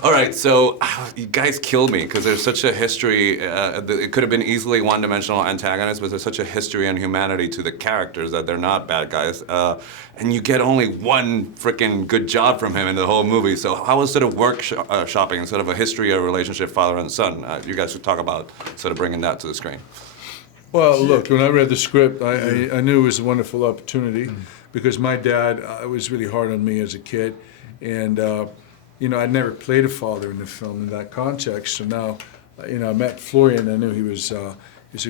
All right, so you guys killed me because there's such a history. It could have been easily one-dimensional antagonists, but there's such a history and humanity to the characters that they're not bad guys. And you get only one freaking good job from him in the whole movie. So how was sort of shopping instead of a history of relationship father and son? You guys should talk about sort of bringing that to the screen. Well, look, when I read the script, I knew it was a wonderful opportunity because my dad was really hard on me as a kid, and you know, I'd never played a father in the film in that context. So now, you know, I met Florian. I knew he's a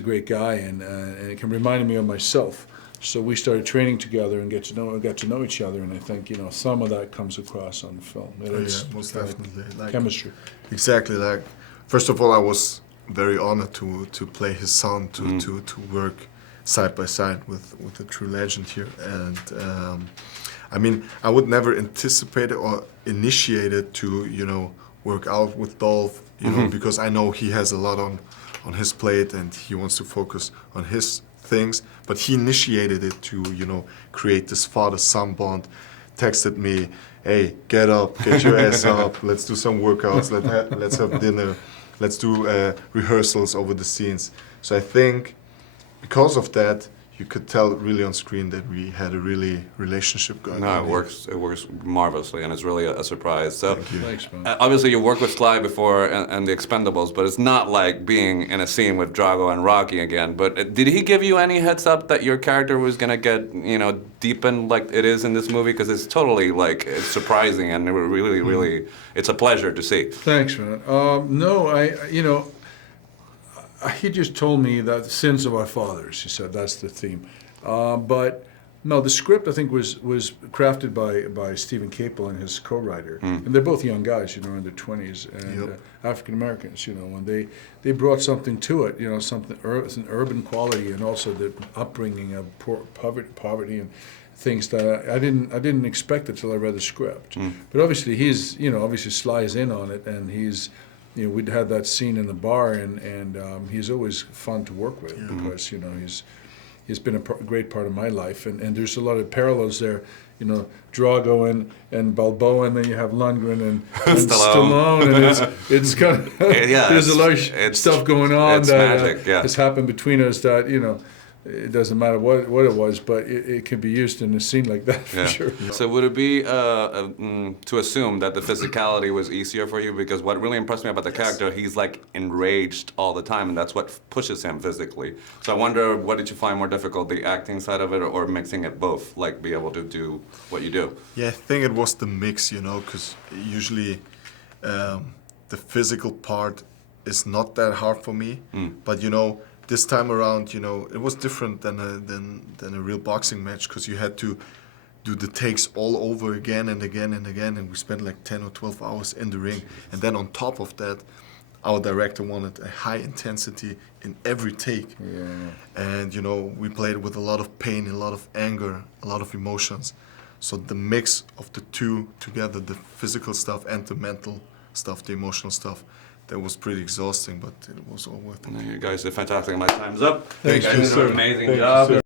great guy, and it can remind me of myself. So we started training together and got to know each other. And I think, you know, some of that comes across on the film. Yeah, most definitely. Like chemistry. Exactly. Like, first of all, I was very honored to play his son, to work side by side with a true legend here. And I mean, I would never anticipate it or initiate it to, you know, work out with Dolph, you know, because I know he has a lot on his plate and he wants to focus on his things. But he initiated it to, you know, create this father-son bond. Texted me, hey, get up, get your ass up, let's do some workouts, let's have dinner, let's do rehearsals over the scenes. So I think because of that, you could tell really on screen that we had a really relationship going on. No, it works marvelously, and it's really a surprise. So, Thank you. Thanks, man. Obviously you worked with Sly before and the Expendables, but it's not like being in a scene with Drago and Rocky again. But did he give you any heads up that your character was gonna get, you know, deepened like it is in this movie? Because it's totally like, it's surprising and really, it's a pleasure to see. Thanks, man. No, you know, he just told me that the sins of our fathers. He said that's the theme. But no, the script I think was crafted by Stephen Capel and his co-writer, and they're both young guys, you know, in their 20s, and African Americans, you know, and they brought something to it, you know, an urban quality, and also the upbringing of poverty and things that I didn't expect until I read the script. But obviously obviously Sly is in on it, and he's. You know, we'd had that scene in the bar, and he's always fun to work with because, you know, he's been a great part of my life, and there's a lot of parallels there, you know, Drago and Balboa, and then you have Lundgren and Stallone, and it's kind of there's a lot of stuff going on that has happened between us that, you know, it doesn't matter what it was, but it can be used in a scene like that for sure. So would it be to assume that the physicality was easier for you? Because what really impressed me about the character, he's like enraged all the time, and that's what pushes him physically. So I wonder, what did you find more difficult, the acting side of it or mixing it both, like be able to do what you do? Yeah, I think it was the mix, you know, because usually the physical part is not that hard for me, but you know, this time around, you know, it was different than a real boxing match because you had to do the takes all over again and again and again, and we spent like 10 or 12 hours in the ring. And then on top of that, our director wanted a high intensity in every take. And, you know, we played with a lot of pain, a lot of anger, a lot of emotions. So the mix of the two together, the physical stuff and the mental stuff, the emotional stuff, that was pretty exhausting, but it was all worth it. You guys did fantastic. My time's up. Thanks, you guys did sir. an amazing Thank you, job. sir.